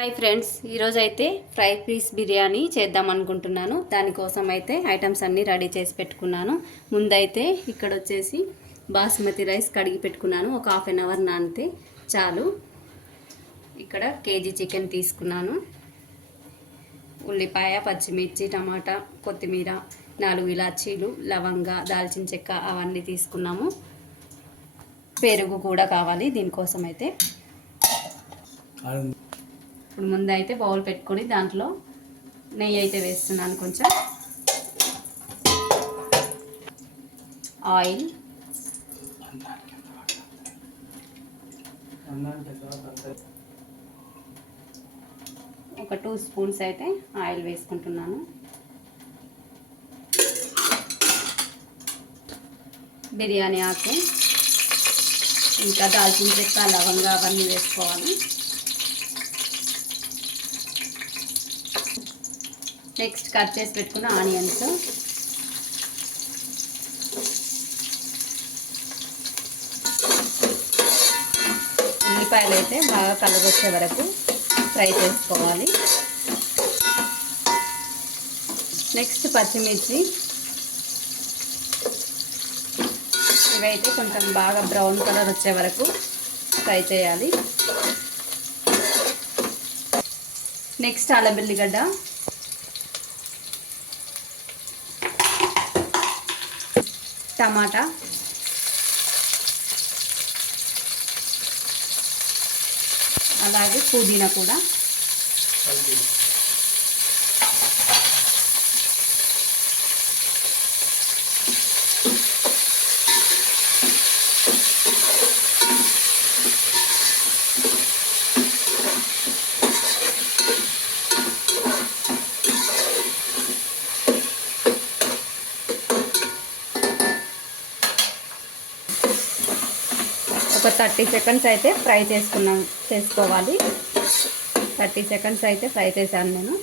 Hi friends ఈరోజు అయితే fry piece biryani చేద్దాం అనుకుంటున్నాను దానికోసం అయితే ఐటమ్స్ అన్నీ రెడీ చేసి పెట్టుకున్నాను. ముందైతే ఇక్కడ వచ్చేసి బాస్మతి రైస్ కడిగి పెట్టుకున్నాను. ఒక హాఫ్ అన్ అవర్ నానితే చాలు. ఇక్కడ కేజీ చికెన్ తీసుకున్నాను. ఉల్లిపాయ పచ్చిమిర్చి టమాటా కొత్తిమీర నాలుగు ఇలాచీలు లవంగ దాల్చిన చెక్క అవన్నీ తీసుకున్నాము. పెరుగు కూడా కావాలి దీనికోసం అయితే ఇప్పుడు ముందు అయితే బౌల్ పెట్టుకొని దాంట్లో నెయ్యి అయితే వేస్తున్నాను కొంచెం. ఆయిల్. ఒక టూ స్పూన్స్ అయితే ఆయిల్ వేసుకుంటున్నాను. బిర్యానీ ఆకు. ఇంకా దాల్చిన చెక్క లవంగా అవన్నీ వేసుకోవాలి. నెక్స్ట్ కట్ చేసి పెట్టుకున్న ఆనియన్స్. ఉల్లిపాయలు అయితే బాగా కలగొచ్చే వరకు ఫ్రై చేసుకోవాలి. నెక్స్ట్ పచ్చిమిర్చి. ఇవైతే కొంచెం బాగా బ్రౌన్ కలర్ వచ్చే వరకు ఫ్రై చేయాలి. నెక్స్ట్ అల్లబెల్లిగడ్డ టమాటా. అలాగే పుదీనా కూడా. థర్టీ సెకండ్స్ అయితే ఫ్రై చేసుకున్నాం చేసుకోవాలి. థర్టీ సెకండ్స్ అయితే ఫ్రై చేశాను నేను.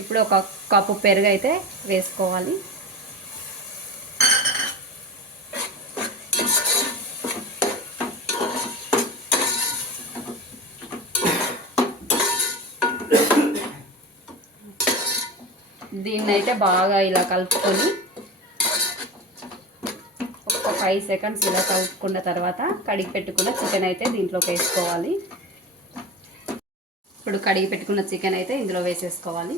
ఇప్పుడు ఒక కప్పు పెరుగు అయితే వేసుకోవాలి. దీన్ని అయితే బాగా ఇలా కలుపుకొని ఫైవ్ సెకండ్స్ ఇలా కలుపుకున్న తర్వాత కడిగి పెట్టుకున్న చికెన్ అయితే దీంట్లోకి వేసుకోవాలి. ఇప్పుడు కడిగి పెట్టుకున్న చికెన్ అయితే ఇందులో వేసేసుకోవాలి.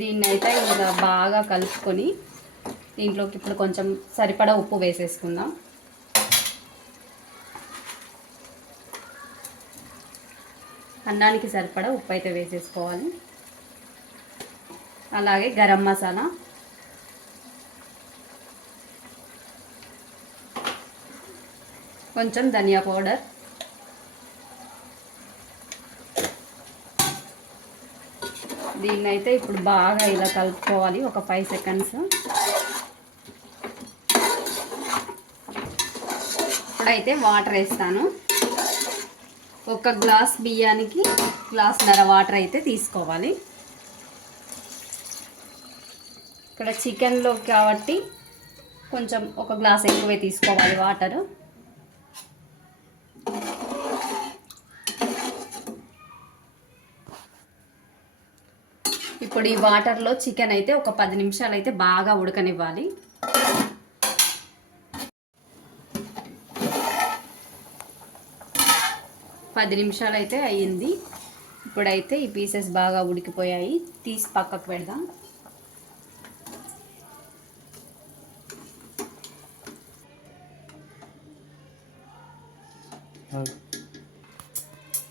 దీన్ని అయితే ఇలా బాగా కలుపుకొని దీంట్లోకి ఇప్పుడు కొంచెం సరిపడా ఉప్పు వేసేసుకుందాం. అన్నానికి సరిపడా ఉప్పు అయితే వేసేసుకోవాలి. అలాగే గరం మసాలా. కొంచెం ధనియా పౌడర్. దీన్ని అయితే ఇప్పుడు బాగా ఇలా కలుపుకోవాలి ఒక ఫైవ్ సెకండ్స్ ఇప్పుడైతే వాటర్ వేస్తాను. ఒక గ్లాస్ బియ్యానికి గ్లాస్ ధర వాటర్ అయితే తీసుకోవాలి. ఇక్కడ చికెన్లో కాబట్టి కొంచెం ఒక గ్లాస్ ఎక్కువే తీసుకోవాలి వాటర్ ఇప్పుడు ఈ వాటర్లో చికెన్ అయితే ఒక పది నిమిషాలు అయితే బాగా ఉడకనివ్వాలి. పది నిమిషాలు అయితే అయ్యింది. ఇప్పుడైతే ఈ పీసెస్ బాగా ఉడికిపోయాయి. తీసి పక్కకు పెడదాం.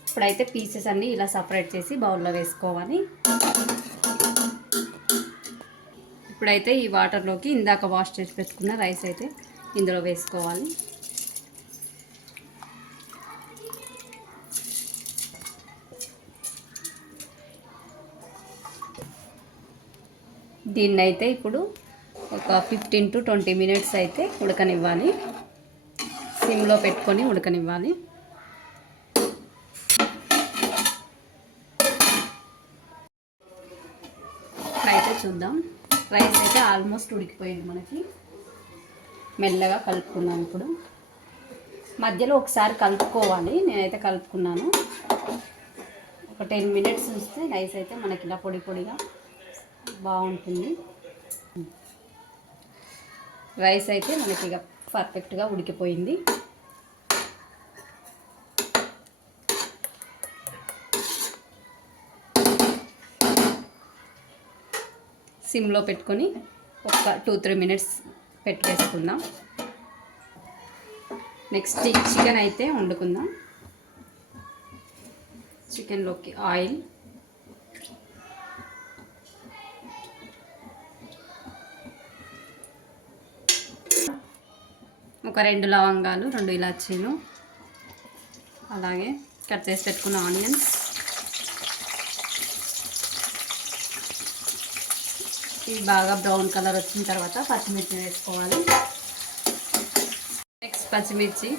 ఇప్పుడైతే పీసెస్ అన్నీ ఇలా సపరేట్ చేసి బౌల్లో వేసుకోవాలి. ఇప్పుడైతే ఈ వాటర్లోకి ఇందాక వాష్ చేసి పెట్టుకున్న రైస్ అయితే ఇందులో వేసుకోవాలి. దీన్ని అయితే ఇప్పుడు ఒక ఫిఫ్టీన్ టు ట్వంటీ మినిట్స్ అయితే ఉడకనివ్వాలి. సిమ్లో పెట్టుకొని ఉడకనివ్వాలి. అయితే చూద్దాం. రైస్ అయితే ఆల్మోస్ట్ ఉడికిపోయింది మనకి. మెల్లగా కలుపుకున్నాను ఇప్పుడు. మధ్యలో ఒకసారి కలుపుకోవాలి నేనైతే కలుపుకున్నాను. ఒక టెన్ మినిట్స్ ఉంచితే రైస్ అయితే మనకి ఇలా పొడి పొడిగా బాగుంటుంది. రైస్ అయితే మనకి ఇక పర్ఫెక్ట్గా ఉడికిపోయింది. సిమ్లో పెట్టుకొని ఒక టూ త్రీ మినిట్స్ పెట్టేసుకుందాం. నెక్స్ట్ చికెన్ అయితే వండుకుందాం. చికెన్లోకి ఆయిల్. ఒక రెండు లవంగాలు రెండు ఇలాచీలు అలాగే కట్ చేసి పెట్టుకున్న ఆనియన్స్. ఇవి బాగా బ్రౌన్ కలర్ వచ్చిన తర్వాత పచ్చిమిర్చి వేసుకోవాలి. నెక్స్ట్ పచ్చిమిర్చి.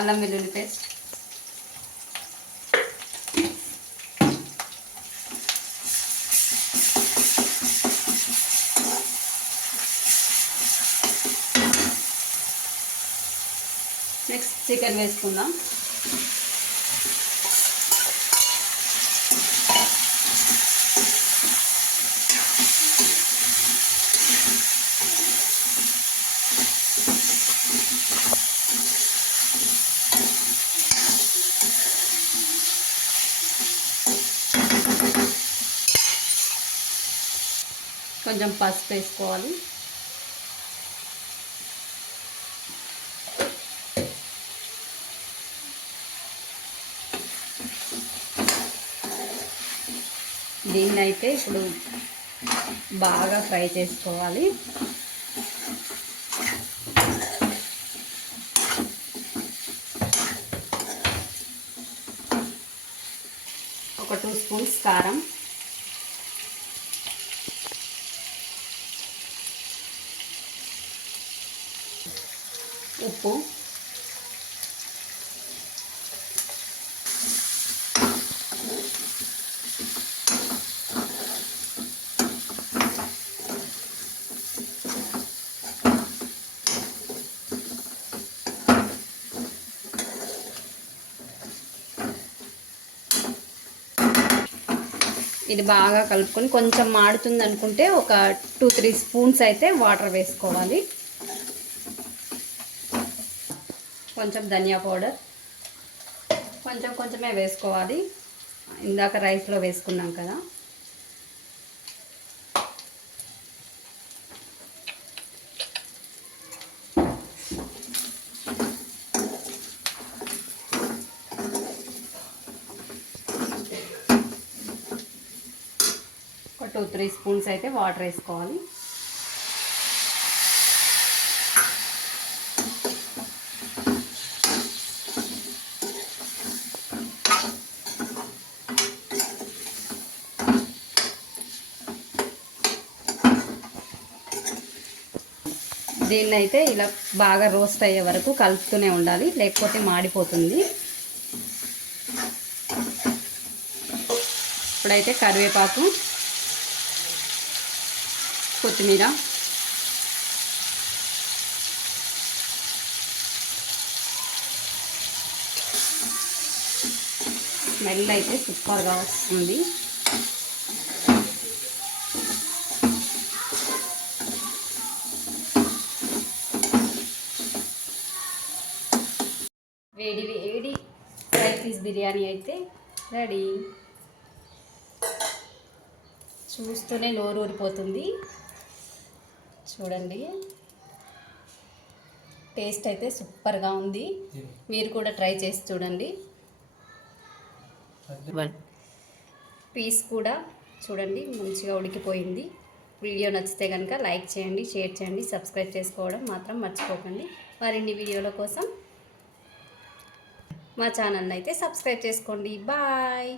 అల్లం వెల్లుల్లి పేస్ట్. నెక్స్ట్ చికెన్ వేసుకుందాం. కొంచెం పసుపు వేసుకోవాలి. దీన్ని అయితే ఇప్పుడు బాగా ఫ్రై చేసుకోవాలి. ఒక టూ స్పూన్స్ కారం. ఉప్పు. ఇది బాగా కలుపుకొని కొంచెం మాడుతుంది అనుకుంటే ఒక టూ త్రీ స్పూన్స్ అయితే వాటర్ వేసుకోవాలి. కొంచెం ధనియా పౌడర్. కొంచెం కొంచెమే వేసుకోవాలి. ఇందాక రైస్లో వేసుకున్నాం కదా. ఒక టూ త్రీ స్పూన్స్ అయితే వాటర్ వేసుకోవాలి. దీన్ని అయితే ఇలా బాగా రోస్ట్ అయ్యే వరకు కలుపుతూనే ఉండాలి లేకపోతే మాడిపోతుంది. ఇప్పుడైతే కరివేపాకు కొత్తిమీర. స్మెల్ అయితే సూపర్గా వస్తుంది. వేడి వేడి ఫ్రై పీస్ బిర్యానీ అయితే రెడీ. చూస్తూనే నోరు ఊరిపోతుంది. చూడండి. టేస్ట్ అయితే సూపర్గా ఉంది. మీరు కూడా ట్రై చేసి చూడండి. పీస్ కూడా చూడండి మంచిగా ఉడికిపోయింది. వీడియో నచ్చితే కనుక లైక్ చేయండి షేర్ చేయండి సబ్స్క్రైబ్ చేసుకోవడం మాత్రం మర్చిపోకండి. మరిన్ని వీడియోల కోసం మా ఛానల్ని అయితే సబ్స్క్రైబ్ చేసుకోండి. బాయ్.